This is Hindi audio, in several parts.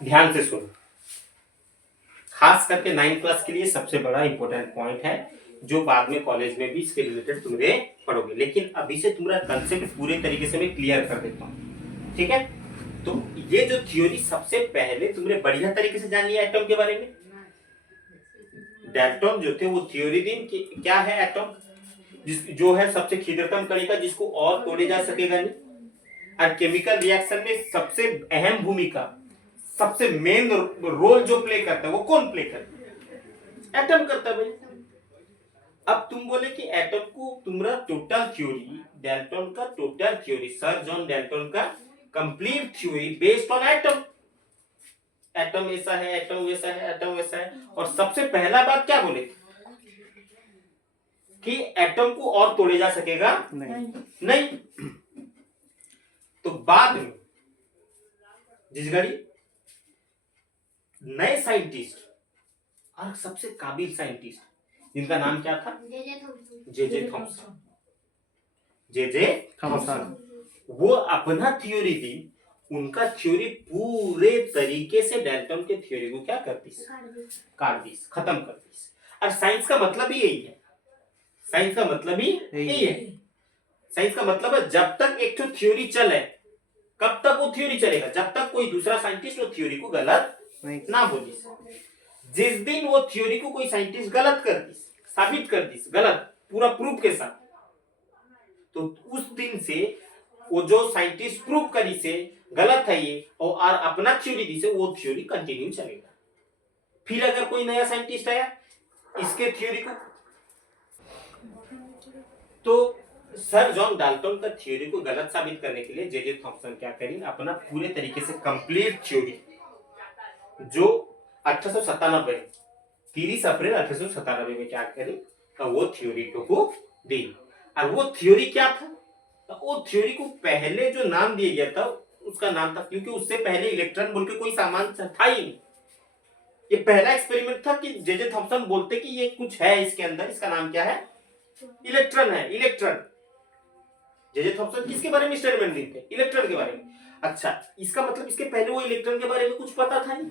ध्यान से सुनो, खास करके 9th क्लास के लिए सबसे बड़ा इंपॉर्टेंट पॉइंट है जो बाद में कॉलेज में भी इसके रिलेटेड तुम्हारे पढ़ोगे, लेकिन अभी से तुम्हारा कंसेप्ट पूरे तरीके से मैं क्लियर कर देता हूँ, ठीक है। तो ये जो थ्योरी सबसे पहले तुमने बढ़िया तरीके से जान लिया एटम के बारे में। डाल्टन जो थे वो थ्योरी दी कि क्या है एटम, जो है सबसे क्षुद्रतम कणिका जिसको और तोड़े जा सकेगा नहीं, और केमिकल रिएक्शन में सबसे अहम भूमिका, सबसे मेन रोल जो प्ले करता है वो कौन प्ले करता है? एटम करता है भाई। अब तुम बोले कि एटम को तुम्हारा टोटल थ्योरी, डाल्टन का total theory, sir John Dalton का complete theory based on atom. Atom ऐसा है, एटम वैसा है, एटम वैसा है। और सबसे पहला बात क्या बोले कि एटम को और तोड़े जा सकेगा नहीं। तो बाद में जिस घड़ी नए साइंटिस्ट और सबसे काबिल साइंटिस्ट जिनका नाम क्या था, जे थॉमसन, जे थॉमसन, वो अपना थ्योरी दी। उनका थ्योरी पूरे तरीके से डाल्टन के थ्योरी को क्या करती, काट दी, खत्म कर दी। और साइंस का मतलब ही यही है, साइंस का मतलब ही यही है। साइंस का मतलब है जब तक एक तो थ्योरी चले, कब तक वो थ्योरी चलेगा, जब तक कोई दूसरा साइंटिस्ट वो थ्योरी को गलत ना बोली। जिस दिन वो थ्योरी को कोई साइंटिस्ट गलत कर दी, साबित कर दी गलत पूरा प्रूफ के साथ, तो उस दिन से वो जो साइंटिस्ट प्रूफ करी से गलत है ये और अपना थ्योरी दी से वो थ्योरी कंटिन्यू चलेगा। फिर अगर कोई नया साइंटिस्ट आया इसके थ्योरी को, तो सर जॉन डाल्टन का थ्योरी को गलत साबित करने के लिए जे थॉमसन क्या करी, अपना पूरे तरीके से कंप्लीट थ्योरी जो 1897 30 अप्रैल 1897 में क्या करी, तो वो थ्योरी को दी। और वो थ्योरी क्या था, तो वो थ्योरी को पहले जो नाम दिया गया था उसका नाम था, क्योंकि उससे पहले इलेक्ट्रॉन बोल के कोई सामान था ही नहीं। ये पहला एक्सपेरिमेंट था कि जे थॉमसन बोलते कि ये कुछ है इसके अंदर, इसका नाम क्या है, इलेक्ट्रॉन है, इलेक्ट्रॉन। जे थॉमसन किसके बारे में स्टेटमेंट देते हैं, इलेक्ट्रॉन के बारे में। अच्छा, इसका मतलब इसके पहले वो इलेक्ट्रॉन के बारे में कुछ पता था नहीं,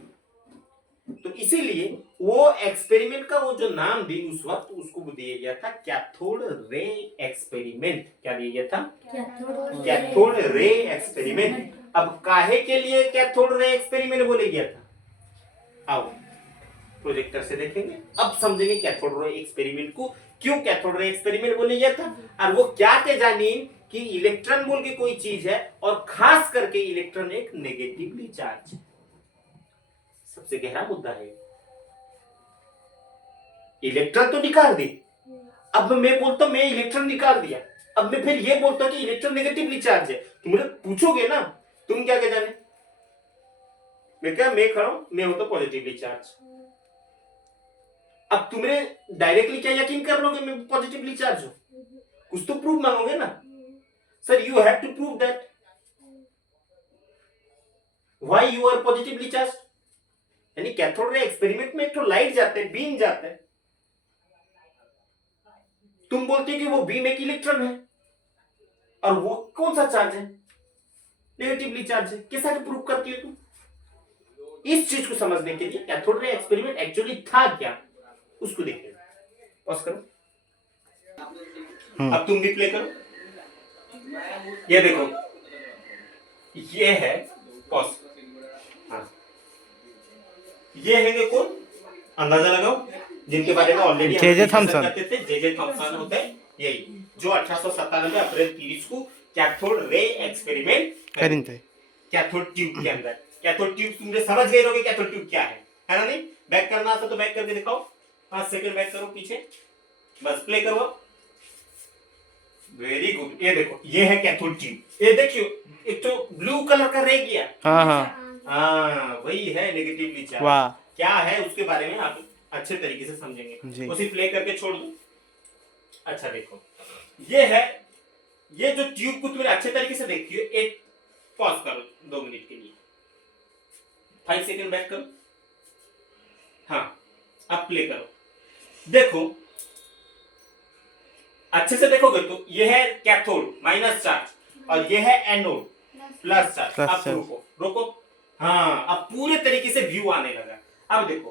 तो इसीलिए वो एक्सपेरिमेंट का वो जो नाम दी उस वक्त उसको दिया गया था कैथोड रे एक्सपेरिमेंट। क्या दिया गया था, कैथोड रे एक्सपेरिमेंट। अब काहे के लिए कैथोड रे एक्सपेरिमेंट बोले गया था, आओ प्रोजेक्टर से देखेंगे, अब समझेंगे कैथोड रे एक्सपेरिमेंट को क्यों कैथोड रे एक्सपेरिमेंट बोले गया था, और वो क्या के जानी कि इलेक्ट्रॉन बोल के कोई चीज है और खास करके इलेक्ट्रॉन एक नेगेटिवली चार्ज। सबसे गहरा मुद्दा है, इलेक्ट्रॉन तो निकाल दी, अब मैं बोलता हूं मैं इलेक्ट्रॉन निकाल दिया, अब मैं फिर ये बोलता हूं कि इलेक्ट्रॉन नेगेटिवली चार्ज है, तुम मुझे पूछोगे ना तुम क्या जाने, मैं क्या, मैं खड़ा हूं, मैं होता पॉजिटिवली चार्ज। अब तुमने डायरेक्टली क्या यकीन कर लोगे मैं पॉजिटिवली चार्ज हूं, कुछ तो प्रूफ मांगोगे ना, sir you have to prove that why you are positively charge. यानी कैथोड रे एक्सपेरिमेंट में एक तो लाइट जाते हैं, बीम जाते हैं, तुम बोलते हो कि वो बीम एक इलेक्ट्रॉन है और वो कौन सा चार्ज है, नेगेटिवली चार्ज है, कैसा प्रूव करती हो तुम। इस चीज को समझने के लिए कैथोड रे एक्सपेरिमेंट एक्चुअली था क्या उसको देखिए। पॉज करो, अब तुम भी प्ले करो, ये देखो ये है, पॉज, हाँ ये है कौन, अंदाजा लगाओ, जिनके बारे में ऑलरेडी जे थॉमसन कहते थे, जे थॉमसन होते हैं यही जो 1897 अप्रैल 30 को कैथोड रे एक्सपेरिमेंट करते हैं कैथोड ट्यूब के अंदर। कैथोड ट्यूब तुमने समझ गए होगे कैथोड ट्यूब क्या है ना नहीं, बैक करना आता तो बैक करके दिखाओ, 5 सेकंड बैक करो पीछे, बस प्ले करो, वेरी गुड। ये देखो ये है कैथोड ट्यूब, ये देखियो एक तो ब्लू कलर का रे गया, हाँ वही है नेगेटिवली चार्ज। क्या है उसके बारे में आप अच्छे तरीके से समझेंगे, उसे प्ले करके छोड़ दो। अच्छा देखो ये है, ये जो ट्यूब को तुमने अच्छे तरीके से देखिए, एक पॉज करो 2 मिनट के लिए, 5 सेकंड बैक करो, हाँ अब प्ले करो, देखो अच्छे से देखोगे तो ये है कैथोड माइनस चार्ज और ये है एनोड प्लस चार्ज। अब रोको रोको, हाँ, अब पूरे तरीके से व्यू आने लगा। अब देखो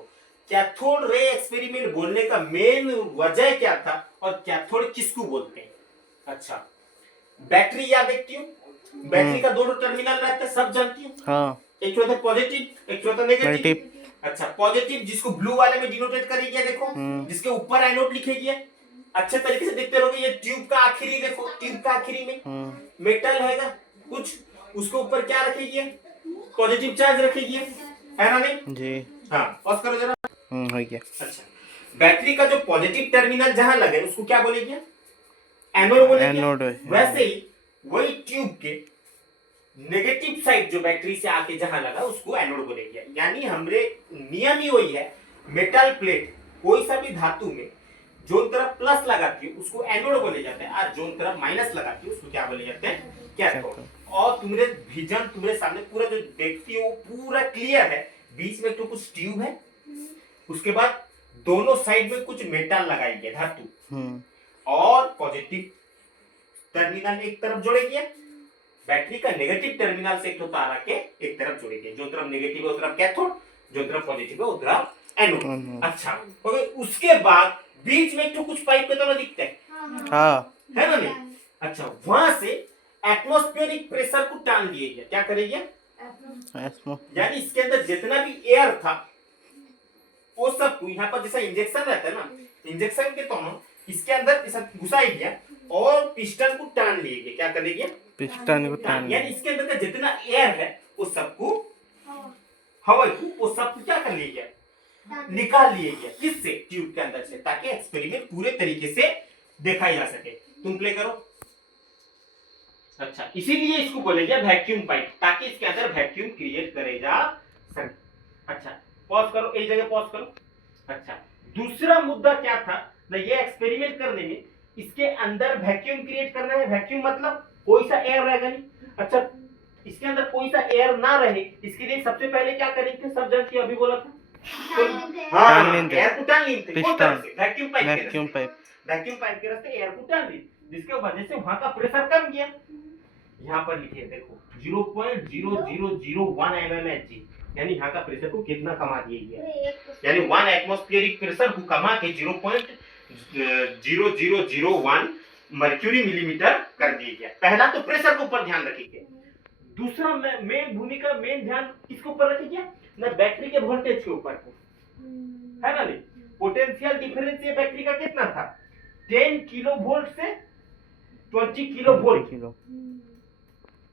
कैथोड रे एक्सपेरिमेंट बोलने का मेन वजह क्या था और कैथोड किसको बोलते हैं। अच्छा, बैटरी याद रखती हो, बैटरी का दो टर्मिनल रहता है, सब जानती हो। हाँ, एक तो होता है पॉजिटिव, एक तो होता है नेगेटिव। अच्छा, पॉजिटिव जिसको ब्लू वाले में डिनोटेट करेगी, देखो जिसके ऊपर एनोड लिखेगी, अच्छे तरीके से देखते रहोगे। ये ट्यूब का आखिरी, देखो ट्यूब का आखिरी में मेटल हैगा कुछ, उसके ऊपर क्या रखेगी, पॉजिटिव चार्ज रखेगी, है ना नहीं जी। हाँ, पॉज करो जरा। हो गया। अच्छा, बैटरी का जो पॉजिटिव टर्मिनल जहां लगे उसको क्या बोलेगी, एनोड बोलेगी। एनोड। वैसे ही वही ट्यूब के नेगेटिव साइड जो बैटरी से आके जहां लगा उसको एनोड बोलेगी। यानी हमरे नियम ही वही है, मेटल प्लेट कोई सा भी धातु में जो तरफ प्लस लगाती है उसको एनोड बोले जाते हैं, और जो तरफ माइनस लगाती है उसको क्या बोले जाते हैं, कैथोड। और तुम्हारे विजन तुम्हारे सामने पूरा जो देखती हो पूरा क्लियर है। बीच में तो कुछ ट्यूब है, उसके बाद दोनों साइड में कुछ मेटल लगाई गई धातु, और पॉजिटिव टर्मिनल एक तरफ जोड़ेगी, बैटरी का नेगेटिव टर्मिनल से एक तार आके एक तरफ जुड़ेगी। जो तरफ नेगेटिव है उस तरफ कैथोड, जो तरफ पॉजिटिव है उस तरफ एनोड। अच्छा, ओके, उसके बाद बीच में तो कुछ पाइप के तरह दिखते हैं, हाँ, है ना नहीं। अच्छा, वहां से एटमॉस्फेरिक प्रेशर को टान दिए गया, क्या करेगी, यानी इसके अंदर जितना भी एयर था वो सब यहाँ पर जैसा इंजेक्शन रहता है ना, इंजेक्शन के तो इसके अंदर ऐसा घुसाई गया और पिस्टन को टान लिए गया, क्या करेगी, पिस्टन को टान, यानी इसके अंदर का जितना एयर है वो सबको हवा को वो सब क्या कर लिया गया, निकाल लिए गया, किससे, ट्यूब के अंदर से, ताकि एक्सपेरिमेंट पूरे तरीके से देखा जा सके। तुम प्ले करो। अच्छा, इसीलिए इसको बोले गया वैक्यूम पाइप, ताकि इसके अंदर वैक्यूम क्रिएट करे जा सके। अच्छा, पॉज करो, एक जगह पॉज करो। अच्छा, दूसरा मुद्दा क्या था ना, ये एक्सपेरिमेंट करने में इसके अंदर वैक्यूम क्रिएट करना है। वैक्यूम मतलब कोई सा एयर रहेगा नहीं। अच्छा, इसके अंदर कोई सा एयर ना रहे, इसके लिए सबसे पहले क्या करेंगे, सब जानती है, अभी बोला था, हाँ, एयर को टान लेते हैं, वैक्यूम पाइप, वैक्यूम पाइप के रास्ते एयर को टान लेते, जिसके वजह से वहां का प्रेशर कम गया। यहाँ पर लिखिए, देखो 0.0001 mmHg, यानी यहाँ का प्रेशर को कितना कमा दिया गया, यानी 1 एटमॉस्फेरिक प्रेशर को कमा के 0.0001 मर्क्यूरी मिलीमीटर कर दिया गया। पहला तो प्रेशर के ऊपर ध्यान रखिए। दूसरा मेन भूमिका, मेन ध्यान किसके ऊपर रखिए ना, बैटरी के वोल्टेज के ऊपर, है ना नहीं। पोटेंशियल डिफरेंस ये बैटरी का कितना था, 10 किलो वोल्ट से 20 किलो वोल्ट।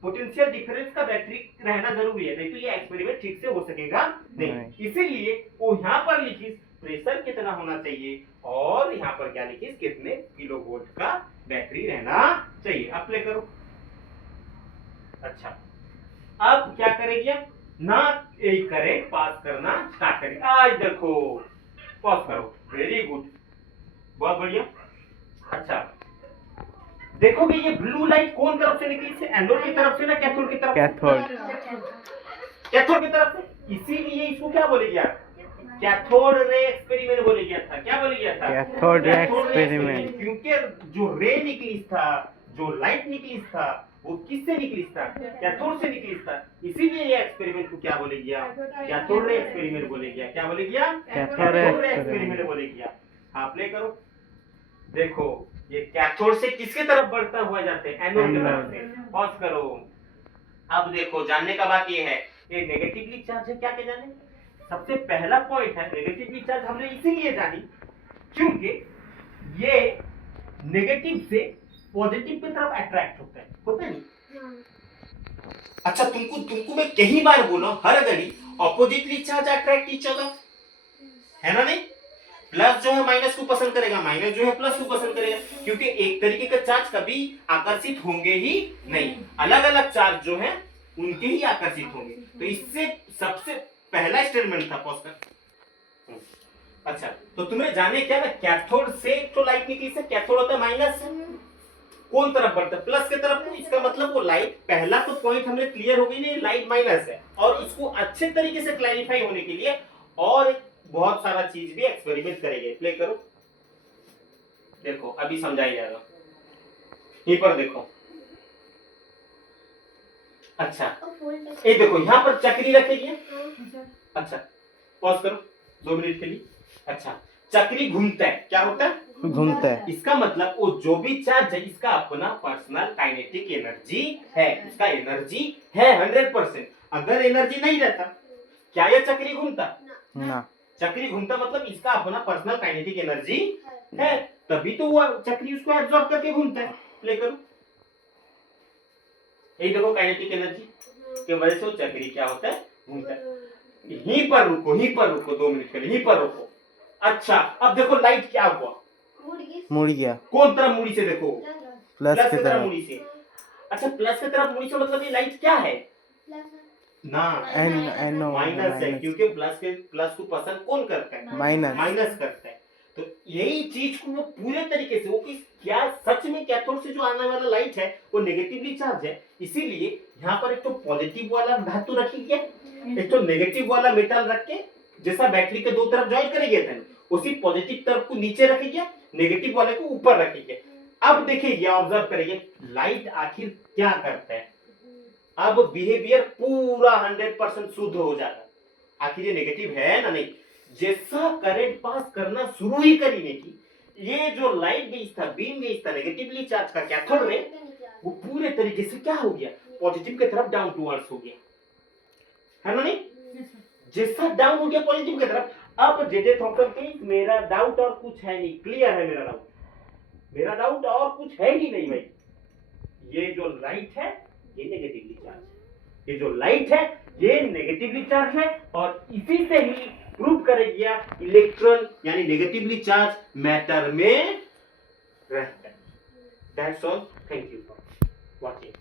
पोटेंशियल डिफरेंस का बैटरी रहना जरूरी है, नहीं तो ये एक्सपेरिमेंट ठीक से हो सकेगा नहीं। इसीलिए वो यहाँ पर लिखी प्रेशर कितना होना चाहिए, और यहाँ पर क्या लिखी, कितने किलो वोल्ट का बैटरी रहना चाहिए। अब प्ले करो। अच्छा, अब क्या करेगी, ना एक करे, पास करना स्टार्ट करें। आज देखो, पॉज करो, वेरी गुड, बहुत बढ़िया। अच्छा, देखोगे ये ब्लू लाइट कौन तरफ से निकली, से एनोड की तरफ से ना कैथोड की तरफ, कैथोड की तरफ से। इसीलिए इसको क्या बोले गया, कैथोड रे एक्सपेरिमेंट बोले गया था। क्या बोले गया था, कैथोड रे एक्सपेरिमेंट, क्योंकि जो रे निकली था, जो लाइट निकली था, वो किससे निकली था, कैथोड से निकली था। इसीलिए ये एक्सपेरिमेंट को क्या बोले गया, कैथोड रे एक्सपेरिमेंट बोले गया। क्या बोले गया, कैथोड रे एक्सपेरिमेंट बोले गया। आप प्ले करो, देखो ये कैथोड से किसके तरफ बढ़ता हुआ जाते हैं, एनोड की तरफ से। पॉज करो। अब देखो, जानने का बात ये है, ये नेगेटिवली चार्ज है, क्या क्या जाने। सबसे पहला पॉइंट है, नेगेटिवली चार्ज हमने इसीलिए जानी क्योंकि ये नेगेटिव से पॉजिटिव की तरफ अट्रैक्ट होता है नहीं। अच्छा, तुमको मैं कई बार बोला, हर घड़ी oppositely charge attract each other, है ना नहीं। प्लस जो है माइनस को पसंद करेगा, माइनस जो है प्लस को पसंद करेगा, क्योंकि एक तरीके का चार्ज कभी आकर्षित होंगे ही नहीं, अलग अलग चार्ज जो है उनके ही आकर्षित होंगे। तो इससे सबसे पहला स्टेटमेंट था पॉस्कर। अच्छा, तो तुम्हें जाने क्या ना, कैथोड से तो लाइट निकली से, कैथोड होता है माइनस से, कौन तरफ बढ़ता है, प्लस के तरफ। तो इसका मतलब वो लाइट, पहला तो पॉइंट हमने क्लियर हो गई नहीं, लाइट माइनस है। और इसको अच्छे तरीके से क्लैरिफाई होने के लिए और बहुत सारा चीज भी एक्सपेरिमेंट करेंगे। प्ले करो, देखो अभी समझाई जाएगा। यहीं पर देखो, अच्छा ये देखो यहाँ पर चक्री रखेगी। अच्छा पॉज करो 2 मिनट के लिए। अच्छा चक्री घूमता है, क्या होता है? घूमता है। इसका मतलब वो जो भी चार्ज है इसका अपना पर्सनल काइनेटिक एनर्जी है, इसका एनर्जी है 100%। अगर एनर्जी नहीं रहता क्या ये चक्री घूमता? ना। चक्री घूमता मतलब इसका अपना पर्सनल काइनेटिक एनर्जी है, तभी तो वो चक्री उसको एब्जॉर्ब करके घूमता है। प्ले करो, यही देखो काइनेटिक एनर्जी के वजह से वो चक्री क्या होता है? घूमता है। यहीं पर रुको 2 मिनट के लिए, यहीं पर रुको। अच्छा अब देखो लाइट क्या हुआ? मुड़ गया। कौन तरफ मुड़ी से? देखो प्लस की तरफ तरफ। मुड़ी से। अच्छा प्लस की तरफ मुड़ी से मतलब ये लाइट क्या है? ना माइनस है, क्योंकि प्लस को पसंद कौन करता है? माइनस करता है। तो यही चीज को वो पूरे तरीके से वो क्या सच में कैथोड से जो आने वाला लाइट है वो नेगेटिवली चार्ज है, इसीलिए यहाँ पर एक तो पॉजिटिव वाला धातु रखी गया, एक तो नेगेटिव वाला मेटल रख के जैसा बैटरी के 2 तरफ ज्वाइन करेंगे था, उसी पॉजिटिव तरफ को नीचे रखेंगे, नेगेटिव वाले को ऊपर रखेंगे। अब देखिए ऑब्जर्व करेंगे लाइट आखिर क्या करता है। अब बिहेवियर पूरा 100% शुद्ध हो जाएगा। आखिर ये नेगेटिव है ना नहीं? जैसा करंट पास करना शुरू ही करीने की ये जो लाइट गेज था, बीम गेज था नेगेटिवली चार्ज का कैथोड में, वो पूरे तरीके से क्या हो गया? पॉजिटिव की तरफ डाउन टूवर्ड्स हो गया, है ना नहीं? जैसा डाउन हो गया पॉजिटिव की तरफ। अब जेजे थॉम्पसन के मेरा डाउट और कुछ है नहीं, क्लियर है मेरा डाउट और कुछ है ही नहीं भाई। ये जो लाइट है ये नेगेटिवली चार्ज है, ये जो लाइट है ये नेगेटिवली चार्ज है, और इसी से ही प्रूव करेगा इलेक्ट्रॉन यानी नेगेटिवली चार्ज मैटर में रहता है। That's all, thank you for watching.